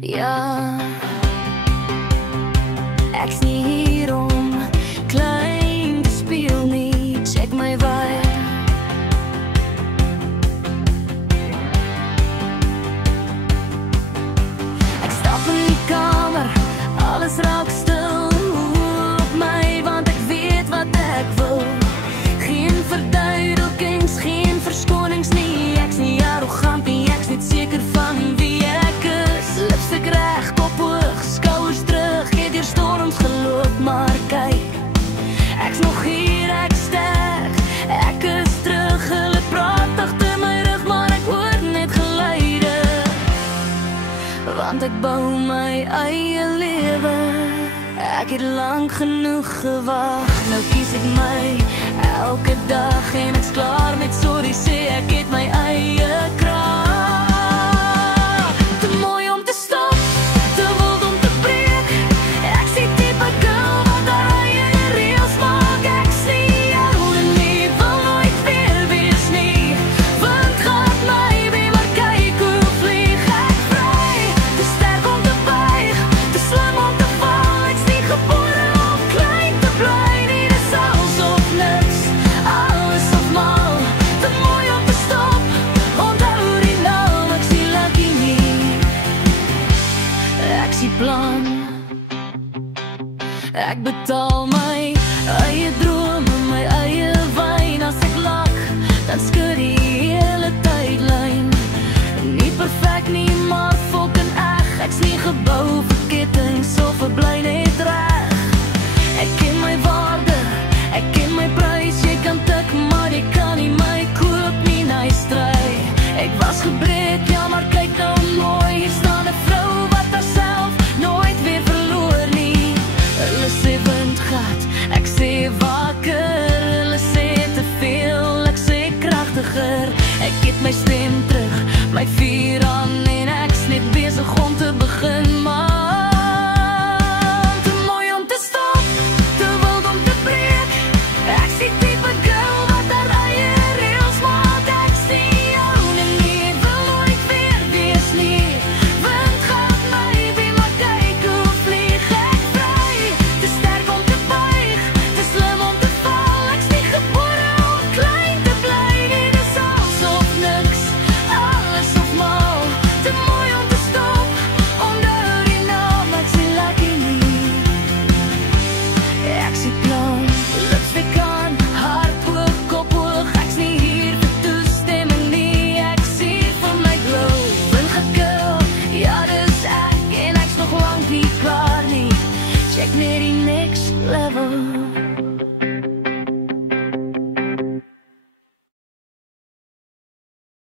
Ja, ek's nie hier om klein te speel nie. Check my vibe. Ek stap in die kamer, alles raak stil op my, want ek weet wat ek wil. Geen verduidelikings, geen verskonings nie. Ek's nie arrogant nie, ek's net seker van wie ek is. Lipstik reg, kop hoog, skouers terug. Het deur storms geloop, maar kyk, ek's nog hier, ek's sterk. Ek is terug, hulle praat agter my rug, maar ek hoor net geluide. Want ek bou my eie lewe. Ek het lank genoeg gewag, nou kies ek my elke dag. En ek's klaar met sorry sê, ek het my eie krag. Te mooi om te stop, te wild om te breek. Ek's die tipe girl wat haar eie reels maak. Ek's nie oude nie, wil nooit weer wees nie. Wind gaat my weer, maar kyk hoe vlieg ek vry. Te sterk om te buig, te slim om te val. Ek's nie gebore om klein te bly nie. Dis alles of niks, alles of mal. Te mooi om te stop, onthou die naam. Ek's nie lucky nie, ek's die plan. Ek betaal my eie drome, my eie wyn. As ek lak, dan skud die hele tydlyn. Nie perfek nie, maar fucking eg. Ek's nie gebou vir kettings of verbly net reg. Ek ken my waarde, ek ken my prys. Jy kan tik, maar jy kan nie my koop nie, nice try. Ek was gebreek, ja, maar kyk nou mooi. Hier staan 'n vrou wat haarself nooit weer verloor nie. Hulle sê windgat, ek sê wakker. Hulle sê te veel, ek sê kragtiger. Ek het my stem terug, my vuur aan. En ek's net besig om te begin, man. Te mooi om te stop, te wild om te breek. Ek's die tipe girl wat haar eie reels maak. Ek's nie oude nie, wil nooit weer wees nie. Wind gaat my weer, maar kyk hoe vlieg ek vry. Te sterk om te buig, te slim om te val. Ek's nie gebore om klein te bly nie. Dis alles of niks, alles of mal. Te mooi om te stop, onthou die naam. Ek's nie lucky nie, ek's die plan. Lipstik aan, hart hoog, kop hoog. Ek's nie hier vir toestemming nie, ek's hier vir my glow. Wind gekil, ja dis ek. En ek's nog lang nie klaar nie. Check net die next level.